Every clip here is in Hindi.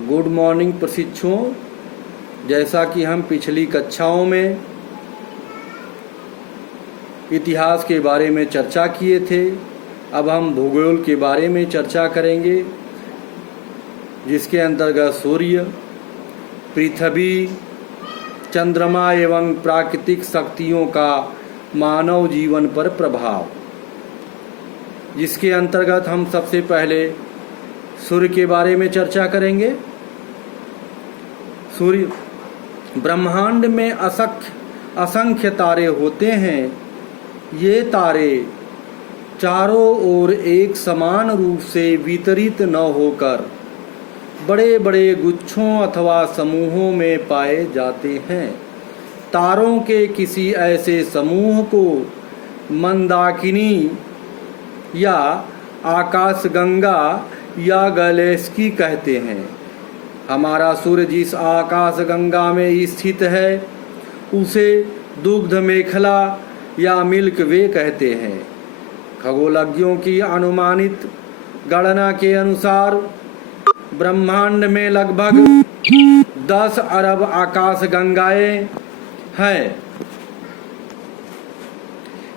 गुड मॉर्निंग प्रशिक्षुओं। जैसा कि हम पिछली कक्षाओं में इतिहास के बारे में चर्चा किए थे, अब हम भूगोल के बारे में चर्चा करेंगे, जिसके अंतर्गत सूर्य, पृथ्वी, चंद्रमा एवं प्राकृतिक शक्तियों का मानव जीवन पर प्रभाव। जिसके अंतर्गत हम सबसे पहले सूर्य के बारे में चर्चा करेंगे। सूर्य ब्रह्मांड में असंख्य तारे होते हैं। ये तारे चारों ओर एक समान रूप से वितरित न होकर बड़े बड़े गुच्छों अथवा समूहों में पाए जाते हैं। तारों के किसी ऐसे समूह को मंदाकिनी या आकाशगंगा या गैलेक्सी कहते हैं। हमारा सूर्य जिस आकाशगंगा में स्थित है उसे दुग्ध मेखला या मिल्क वे कहते हैं। खगोलज्ञों की अनुमानित गणना के अनुसार ब्रह्मांड में लगभग 10 अरब आकाशगंगाएं हैं।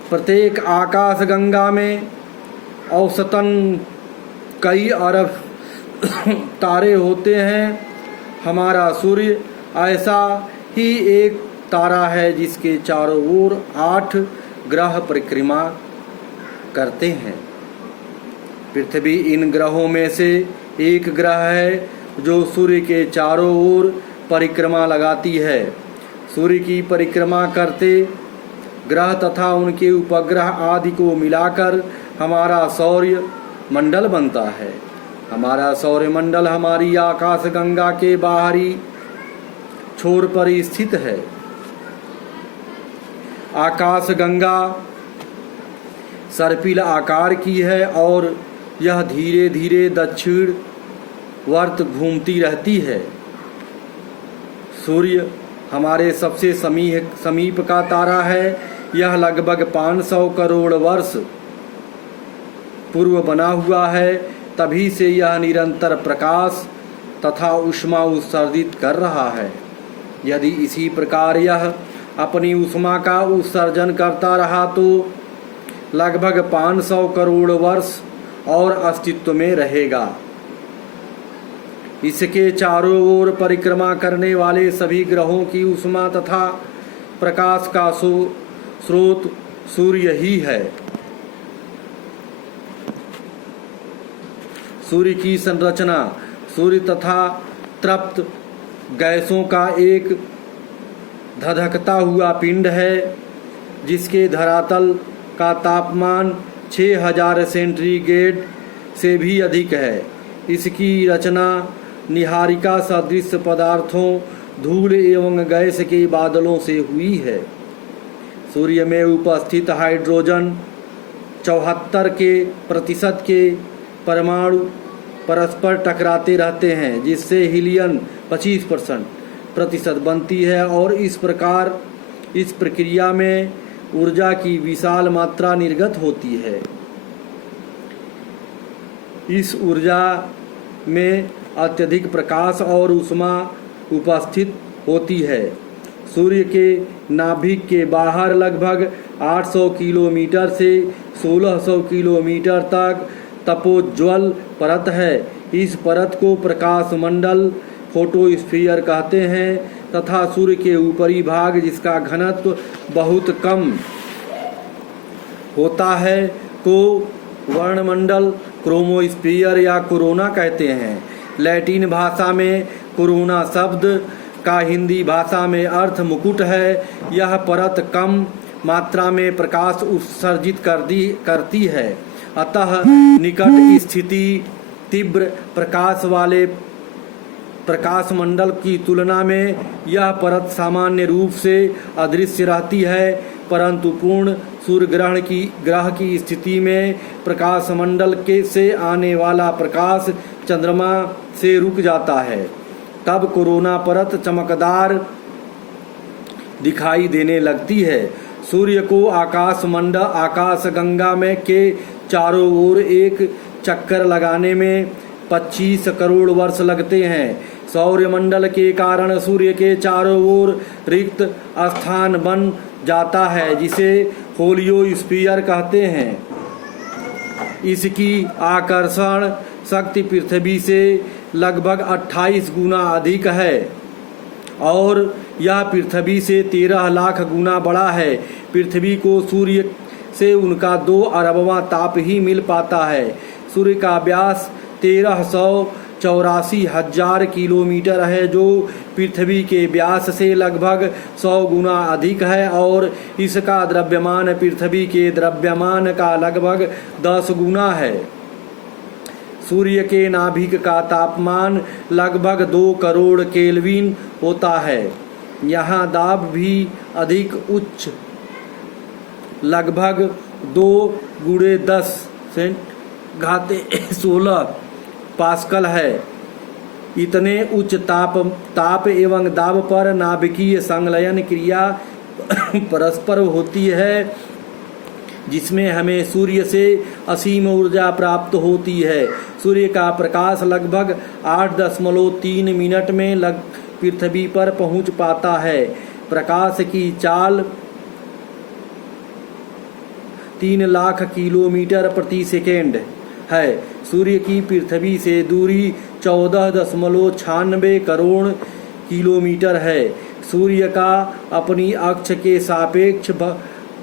प्रत्येक आकाशगंगा में औसतन कई अरब तारे होते हैं। हमारा सूर्य ऐसा ही एक तारा है जिसके चारों ओर 8 ग्रह परिक्रमा करते हैं। पृथ्वी इन ग्रहों में से एक ग्रह है जो सूर्य के चारों ओर परिक्रमा लगाती है। सूर्य की परिक्रमा करते ग्रह तथा उनके उपग्रह आदि को मिलाकर हमारा सौर मंडल बनता है। हमारा सौरमंडल हमारी आकाशगंगा के बाहरी छोर पर स्थित है। आकाशगंगा सर्पिल आकार की है और यह धीरे धीरे दक्षिण वर्त घूमती रहती है। सूर्य हमारे सबसे समीप का तारा है। यह लगभग 500 करोड़ वर्ष पूर्व बना हुआ है। तभी से यह निरंतर प्रकाश तथा ऊष्मा उत्सर्जित कर रहा है। यदि इसी प्रकार यह अपनी ऊष्मा का उत्सर्जन करता रहा तो लगभग 500 करोड़ वर्ष और अस्तित्व में रहेगा। इसके चारों ओर परिक्रमा करने वाले सभी ग्रहों की ऊष्मा तथा प्रकाश का स्रोत सूर्य ही है। सूर्य की संरचना सूर्य तथा तृप्त गैसों का एक धधकता हुआ पिंड है, जिसके धरातल का तापमान 6000 सेंटीग्रेड से भी अधिक है। इसकी रचना निहारिका सदृश पदार्थों, धूल एवं गैस के बादलों से हुई है। सूर्य में उपस्थित हाइड्रोजन 74% के परमाणु परस्पर टकराते रहते हैं, जिससे हीलियम 25% बनती है और इस प्रकार इस प्रक्रिया में ऊर्जा की विशाल मात्रा निर्गत होती है। इस ऊर्जा में अत्यधिक प्रकाश और ऊष्मा उपस्थित होती है। सूर्य के नाभिक के बाहर लगभग 800 किलोमीटर से 1600 किलोमीटर तक तपोज्वल परत है। इस परत को प्रकाश मंडल फोटोस्फीयर कहते हैं तथा सूर्य के ऊपरी भाग, जिसका घनत्व बहुत कम होता है, को वर्णमंडल, क्रोमोस्फीयर या कोरोना कहते हैं। लैटिन भाषा में कोरोना शब्द का हिंदी भाषा में अर्थ मुकुट है। यह परत कम मात्रा में प्रकाश उत्सर्जित करती है, अतः निकट स्थिति तीव्र प्रकाश वाले प्रकाश मंडल की तुलना में यह परत सामान्य रूप से अदृश्य रहती है। परंतु पूर्ण सूर्य ग्रह की स्थिति में प्रकाश मंडल से आने वाला प्रकाश चंद्रमा से रुक जाता है। तब कोरोना परत चमकदार दिखाई देने लगती है। सूर्य को आकाशगंगा में के चारों ओर एक चक्कर लगाने में 25 करोड़ वर्ष लगते हैं। सौरमंडल के कारण सूर्य के चारों ओर रिक्त स्थान बन जाता है, जिसे होलियोस्फीयर कहते हैं। इसकी आकर्षण शक्ति पृथ्वी से लगभग 28 गुना अधिक है और यह पृथ्वी से 13 लाख गुना बड़ा है। पृथ्वी को सूर्य से उनका 2 अरबवां ताप ही मिल पाता है। सूर्य का व्यास 1384,000 किलोमीटर है, जो पृथ्वी के व्यास से लगभग 100 गुना अधिक है और इसका द्रव्यमान पृथ्वी के द्रव्यमान का लगभग 10 गुना है। सूर्य के नाभिक का तापमान लगभग 2 करोड़ केल्विन होता है। यहाँ दाब भी अधिक उच्च लगभग 2 × 10⁻16 पास्कल है। इतने उच्च ताप एवं दाब पर नाभिकीय संलयन क्रिया परस्पर होती है, जिसमें हमें सूर्य से असीम ऊर्जा प्राप्त होती है। सूर्य का प्रकाश लगभग 8.3 मिनट में पृथ्वी पर पहुंच पाता है। प्रकाश की चाल 3 लाख किलोमीटर प्रति सेकेंड है। सूर्य की पृथ्वी से दूरी 14.96 करोड़ किलोमीटर है। सूर्य का अपनी अक्ष के सापेक्ष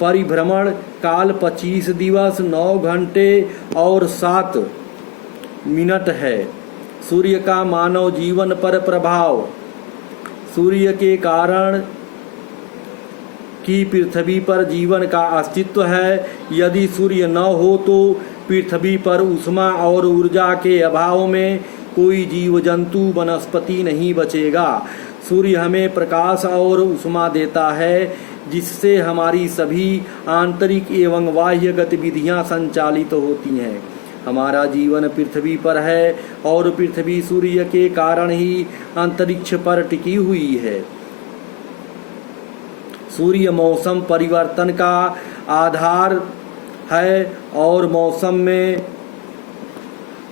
परिभ्रमण काल 25 दिवस 9 घंटे और 7 मिनट है। सूर्य का मानव जीवन पर प्रभाव। सूर्य के कारण कि पृथ्वी पर जीवन का अस्तित्व है। यदि सूर्य न हो तो पृथ्वी पर ऊष्मा और ऊर्जा के अभाव में कोई जीव जंतु वनस्पति नहीं बचेगा। सूर्य हमें प्रकाश और ऊष्मा देता है, जिससे हमारी सभी आंतरिक एवं बाह्य गतिविधियां संचालित होती हैं। हमारा जीवन पृथ्वी पर है और पृथ्वी सूर्य के कारण ही अंतरिक्ष पर टिकी हुई है। सूर्य मौसम परिवर्तन का आधार है और मौसम में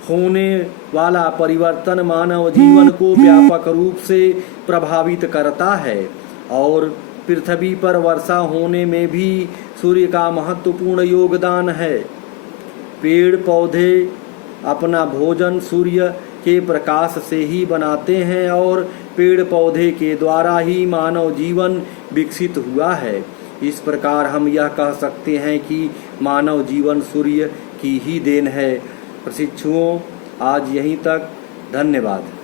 होने वाला परिवर्तन मानव जीवन को व्यापक रूप से प्रभावित करता है और पृथ्वी पर वर्षा होने में भी सूर्य का महत्वपूर्ण योगदान है। पेड़ पौधे अपना भोजन सूर्य के प्रकाश से ही बनाते हैं और पेड़ पौधे के द्वारा ही मानव जीवन विकसित हुआ है। इस प्रकार हम यह कह सकते हैं कि मानव जीवन सूर्य की ही देन है। प्रशिक्षुओं, आज यहीं तक। धन्यवाद।